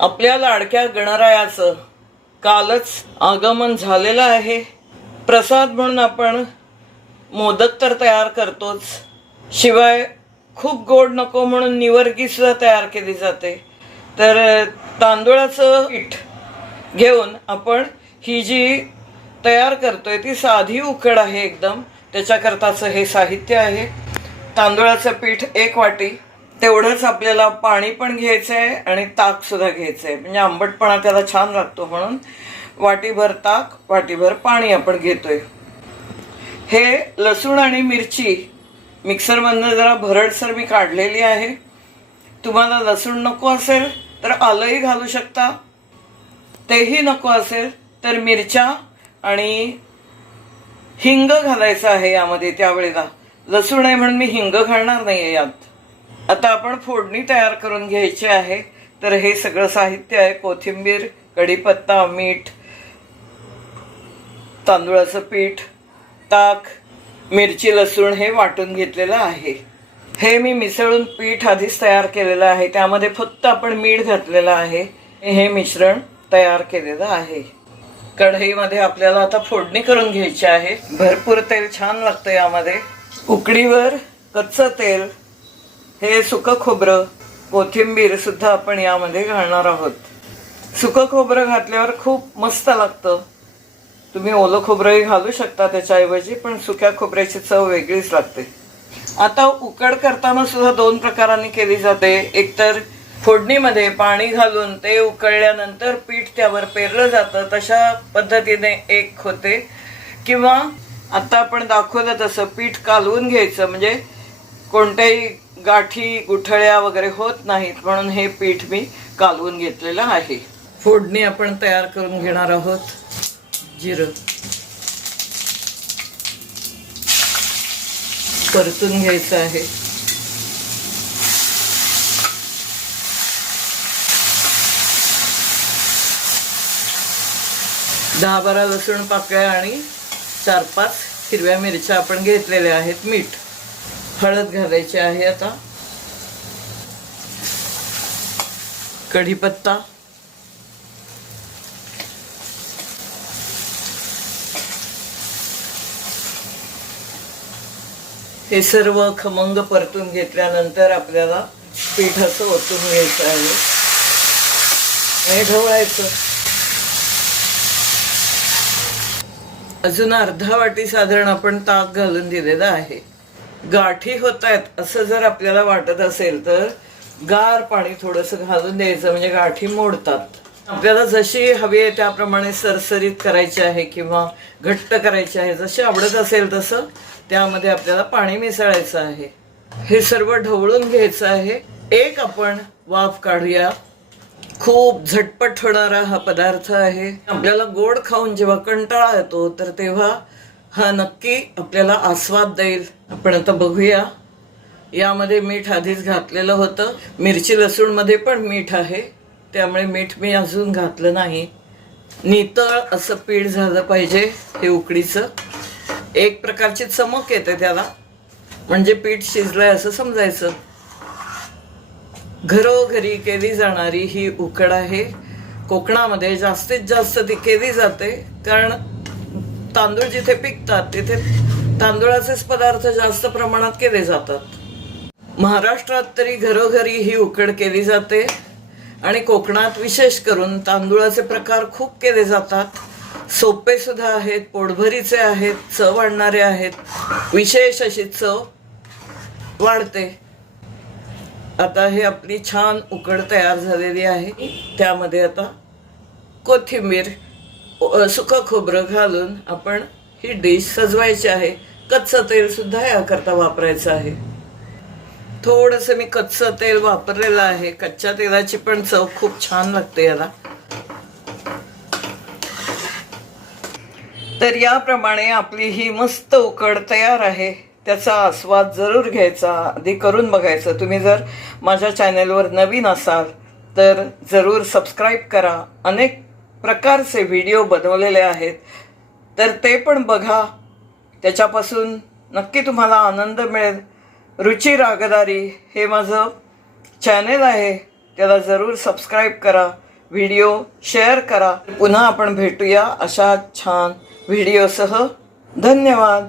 आपल्या लाडक्या गणरायाचं कालच आगमन झालेलं आहे. प्रसाद म्हणून आपण मोदक तर तयार करतोच. शिवाय खूप गोड नको म्हणून निवर्गीसुद्धा तयार केली जाते. तर तांदुळाचं तांदूळाचं पीठ घेऊन आपण ही जी तयार करतोय ती साधी उकड आहे एकदम. त्याच्याकरताचं हे साहित्य आहे. तांदूळाचं पीठ एक वाटी तेवढंच आपल्याला पाणी पण घ्यायचं आहे आणि ताक सुद्धा घ्यायचं आहे म्हणजे आंबटपणा त्याला छान लागतो म्हणून वाटीभर ताक वाटीभर पाणी आपण घेतोय. हे लसूण आणि मिरची मिक्सरमधनं जरा भरडसर मी काढलेली आहे. तुम्हाला लसूण नको असेल तर आलंही घालू शकता. तेही नको असेल तर मिरच्या आणि हिंग घालायचं आहे यामध्ये त्यावेळेला. लसूण आहे म्हणून मी हिंग घालणार नाहीये यात. आता आपण फोडणी तयार करून घ्यायची आहे. तर हे सगळं साहित्य आहे. कोथिंबीर कढीपत्ता मीठ तांदूळाचं पीठ ताक मिरची लसूण हे वाटून घेतलेलं आहे. हे मी मिसळून पीठ आधीच तयार केलेलं आहे. त्यामध्ये फक्त आपण मीठ घातलेलं आहे. हे मिश्रण तयार केलेलं आहे. कढईमध्ये आपल्याला आता फोडणी करून घ्यायची आहे. भरपूर तेल छान लागतं यामध्ये. उकडीवर कच्चं तेल हे सुकं खोबरं कोथिंबीर सुद्धा आपण यामध्ये घालणार आहोत. सुकं खोबरं घातल्यावर खूप मस्त लागतं. तुम्ही ओलं खोबरंही घालू शकता त्याच्याऐवजी पण सुक्या खोबऱ्याची चव वेगळीच लागते. आता उकड करताना सुद्धा दोन प्रकारांनी केली जाते. एकतर फोडणीमध्ये पाणी घालून ते उकळल्यानंतर पीठ त्यावर पेरलं जातं तशा पद्धतीने एक होते. किंवा आता आपण दाखवलं तसं पीठ कालवून घ्यायचं म्हणजे कोणत्याही गाठी गुठळ्या वगैरे होत नाहीत म्हणून हे पीठ मी कालवून घेतलेलं आहे. फोडणी आपण तयार करून घेणार आहोत. जिरं. परतून घ्यायचं आहे. दहा बारा लसूण पाकळ्या आणि चार पाच हिरव्या मिरच्या आपण घेतलेल्या आहेत मीठ. हळद घालायची आहे आता. कढीपत्ता. हे सर्व खमंग परतून घेतल्यानंतर आपल्याला पिठाचं ओतून घ्यायचं आहे. आणि ढवळायचं. अजून अर्धा वाटी साधारण आपण ताक घालून दिलेला आहे. गाठी होत आहेत असं जर आपल्याला वाटत असेल तर गार पाणी थोडंसं घालून द्यायचं म्हणजे गाठी मोडतात. आपल्याला जशी हवी आहे त्याप्रमाणे सरसरीत करायची आहे किंवा घट्ट करायची आहे. जशी आवडत असेल तसं त्यामध्ये आपल्याला पाणी मिसळायचं आहे. हे सर्व ढवळून घ्यायचं आहे. एक आपण वाफ काढूया. खूप झटपट होणारा हा पदार्थ आहे. आपल्याला गोड खाऊन जेव्हा कंटाळा येतो तर तेव्हा हा नक्की आपल्याला आस्वाद देईल. आपण आता बघूया. यामध्ये मीठ आधीच घातलेलं होतं. मिरची लसूणमध्ये पण मीठ आहे. त्यामुळे मीठ मी अजून घातलं नाही. नितळ असं पीठ झालं पाहिजे हे उकडीचं. एक प्रकारची चमक येते त्याला. म्हणजे पीठ शिजलंय असं समजायचं. घरोघरी केली जाणारी ही उकड आहे. कोकणामध्ये जास्तीत जास्त ती केली जाते. कारण तांदूळ जिथे पिकतात तिथे तांदूळाचेच पदार्थ जास्त प्रमाणात केले जातात. महाराष्ट्रात तरी घरोघरी ही उकड केली जाते आणि कोकणात विशेष करून तांदूळाचे प्रकार खूप केले जातात. सोपे सुद्धा आहेत पोटभरीचे आहेत चव आणणारे आहेत. विशेष अशी चव वाढते. आता हे आपली छान उकड तयार झालेली आहे. त्यामध्ये आता कोथिंबीर सुकं खोबरं घालून आपण ही डिश सजवायची आहे. कच्चं तेल सुद्धा याकरता वापरायचं आहे. थोडंसं मी कच्चं तेल वापरलेलं आहे. कच्च्या तेलाची पण चव खूप छान लागते याला. तर याप्रमाणे आपली ही मस्त उकड तयार आहे. त्याचा आस्वाद जरूर घ्यायचा. आधी करून बघायचं. तुम्ही जर माझ्या चॅनेलवर नवीन असाल तर जरूर सबस्क्राईब करा. अनेक प्रकारचे व्हिडिओ बनवलेले आहेत. तर ते पण बघा. त्याच्यापासून नक्की तुम्हाला आनंद मिळेल. रुची रागदारी हे माझं चॅनेल आहे. त्याला जरूर सबस्क्राईब करा. व्हिडिओ शेअर करा. पुन्हा आपण भेटूया अशा छान व्हिडिओसह. धन्यवाद.